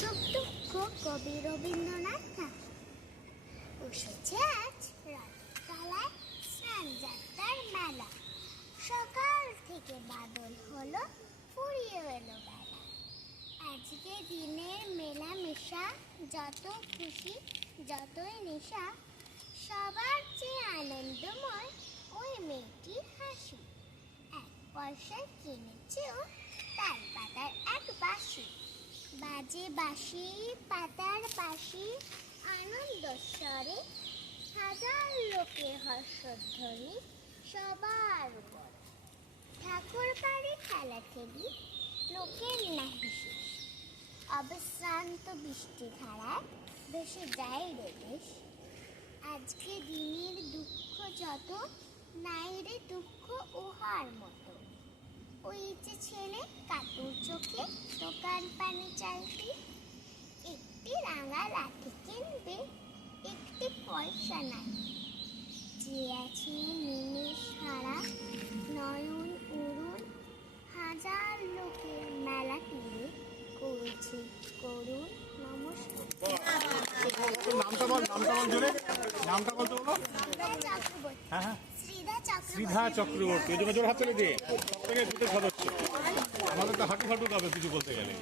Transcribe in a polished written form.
সুখ দুঃখ কবি রবীন্দ্রনাথ ঠাকুর। বসেছে আজ রাততলায় স্নান যাত্রার মেলা। সকাল থেকে বাদল হলো, ফুরিয়ে এলো বেলা। আজকে দিনের মেলামেশা, যত খুশি যতই নেশা, সবার চেয়ে আনন্দময় ওই মেয়েটির হাসি। 1 পয়সায় কিনেছেও তাল পাতার এক বাঁশি। বাজে বাঁশি পাতার বাঁশি, আনন্দ স্বরে হাজার লোকের হর্ষধ্বনি সবার উপর। ঠাকুর বাড়ি খেলা খেলি, লোকের নাহি শেষ। অবিশ্রান্ত বৃষ্টি ধারায় ভেসে যায় রে দেশ। আজকে দিনের দুঃখ যত, নাই রে দুঃখ উহার মতো। ওই যে ছেলে কাতুর চোখে দোকান পানি চাইতে, একটি রাঙা লাঠি কিনবে, একটি পয়সা নাই। যে আছে নিমেষ হারা, নয়ন অরুণ, হাজার লোকের মেলা তীরে করছে করুণ নমস্কার। নামটা বলতে বলো। হ্যাঁ, শ্রীধা চক্রবর্তী। জোর হাত তুলে দিয়ে সদস্য আমাদের তো হাঁটু ফাটু কাবে কিছু বলতে গেলে।